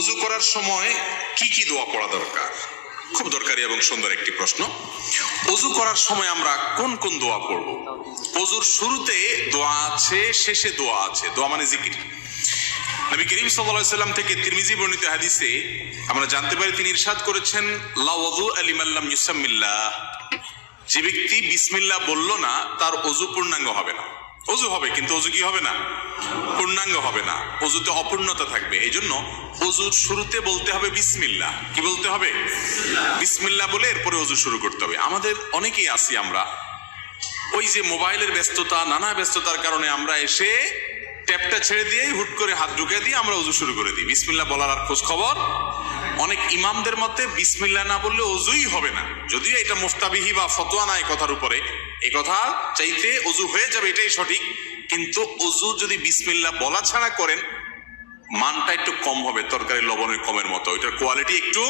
ওযু করার সময় কি কি দোয়া পড়া দরকার? খুব দরকারি এবং সুন্দর একটি প্রশ্ন। ওযু করার সময় আমরা কোন কোন দোয়া পড়ব? ওযুর শুরুতে দোয়া আছে, শেষে দোয়া আছে। দোয়া মানে জিকির। নবী করিম সাল্লাল্লাহু আলাইহি সাল্লাম থেকে তিরমিজি বর্ণিত হাদিসে আমরা জানতে পারি, তিনি ইরশাদ করেছেন, লা ওযু লিমান লাম ইউসাম্মিল্লাহ। যে ব্যক্তি বিসমিল্লাহ বলল না, তার ওযু পূর্ণাঙ্গ হবে না। ওযু হবে কিন্তু ওযু কি হবে না? পূর্ণাঙ্গ হবে না। ওযুতে অপূর্ণতা থাকবে। এই জন্য ওযুর শুরুতে বলতে হবে বিসমিল্লাহ। কি বলতে হবে? বিসমিল্লাহ বলে এরপরে ওযু শুরু করতে হবে। আমাদের অনেকেই আছি, আমরা ওই যে মোবাইলের ব্যস্ততা, নানা ব্যস্ততার কারণে আমরা এসে ট্যাপটা ছেড়ে দিয়েই হুট করে হাত ঢুকে দিয়ে আমরা ওযু শুরু করে দিই। বিসমিল্লাহ বলার আর খোঁজ খবর। অনেক ইমামদের মতে বিসমিল্লাহ না বললে ওযুই হবে না। যদিও এটা মুফতাবিহি বা ফতোয়া নাই কথার উপরে, এই কথা চাইতে ওযু হয়ে যাবে এটাই সঠিক, কিন্তু ওযু যদি বিসমিল্লাহ বলা ছাড়া করেন, মানটা একটু কম হবে, তরকারি লবণের কমের মতো। এটার কোয়ালিটি একটু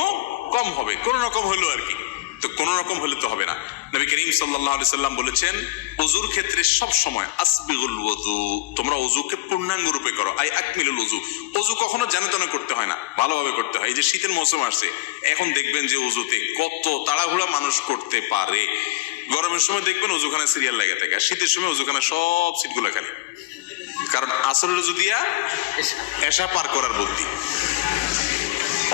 কম হবে, কোন রকম হলো আর কি। তো কোন রকম হলে তো হবে না। নবী করিম সাল্লাল্লাহু আলাইহি সাল্লাম বলেছেন, ওযুর ক্ষেত্রে সব সময় আসবিগুল ওযু, তোমরা ওযুকে পূর্ণাঙ্গ রূপে করো। আই আকমিলুল ওযু। ওযু কখনো যেন করতে হয় না, ভালোভাবে করতে হয়। এই যে শীতের মৌসুম আসছে, এখন দেখবেন যে ওযুতে কত তাড়াহুড়া মানুষ করতে পারে। গরমের সময় দেখবেন ওযুখানে সিরিয়াল লেগে থাকে, আর শীতের সময় ওযুখানে সব সিটগুলো খালি। কারণ আসরের ওযু দিয়া এশা পার করার বুদ্ধি।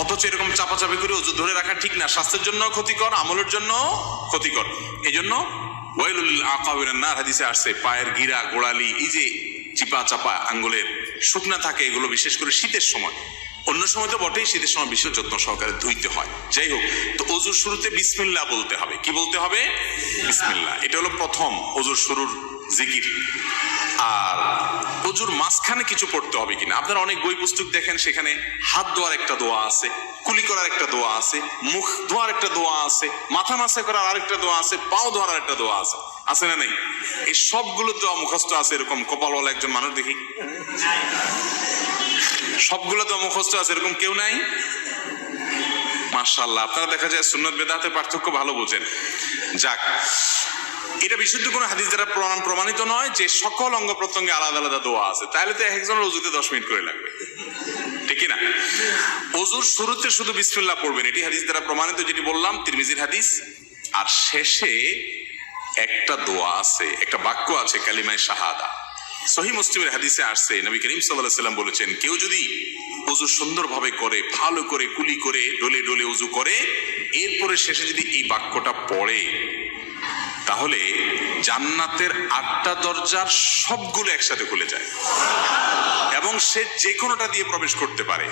অথচ এরকম চাপাচাপি করে ওযু ধরে রাখা ঠিক না, স্বাস্থ্যের জন্য ক্ষতিকর, আমলের জন্য ক্ষতিকর। এই জন্য ওয়াইলুল লিল আকাবির মিনান নার হাদিসে আসছে, পায়ের গিরা, গোড়ালি, এই যে চিপা চাপা আঙ্গুলের শুকনা থাকে, এগুলো বিশেষ করে শীতের সময়, অন্য সময় তো বটেই, শীতের সময় বিশেষ যত্ন সহকারে ধুইতে হয়। যাই হোক, তো ওযুর শুরুতে বিসমিল্লাহ বলতে হবে। কি বলতে হবে? বিসমিল্লাহ। এটা হলো প্রথম ওযুর শুরুর জিকির। আর ওযুর মাঝখানে কিছু পড়তে হবে কিনা, আপনারা অনেক বই পুস্তক দেখেন, সেখানে হাত ধোয়ার একটা দোয়া আছে, কুলি করার একটা দোয়া আছে, মুখ ধোয়ার একটা দোয়া আছে, মাথা মাসা করার আরেকটা দোয়া আছে, পাও ধোয়ার একটা দোয়া আছে। আছে না নেই? এই সবগুলো দোয়া মুখস্থ আছে এরকম কপালওয়ালা একজন মানুষ দেখি? সবগুলো দোয়া মুখস্থ আছে এরকম কেউ নাই? মাশাআল্লাহ, আপনারা দেখা যায় সুন্নাত বেদাতের পার্থক্য ভালো বোঝেন। যাক, এটা বিশুদ্ধ কোনো হাদিস দ্বারা প্রমাণিত নয় যে সকল অঙ্গ প্রত্যঙ্গে আলাদা আলাদা দোয়া আছে, তাহলে তো একজনের ওযুতে 10 মিনিট করে লাগবে, ঠিক না? ওযুর শুরুতে শুধু বিসমিল্লাহ পড়বেন, এটি হাদিস দ্বারা প্রমাণিত, যেটি বললাম তিরমিজির হাদিস। আর শেষে একটা দোয়া আছে, একটা বাক্য আছে, কালিমায়ে শাহাদা। সহিহ মুসলিমের হাদিসে আসছে, নবী করিম সাল্লাল্লাহু আলাইহি সাল্লাম বলেছেন, কেউ যদি ওযু সুন্দরভাবে করে, ভালো করে কুলি করে, ডলে ডলে ওযু করে, এরপরে শেষে যদি এই বাক্যটা পড়ে, তাহলে জান্নাতের 8টা দরজার সবগুলো একসাথে খুলে যায় এবং সে যে কোনোটা দিয়ে প্রবেশ করতে পারে।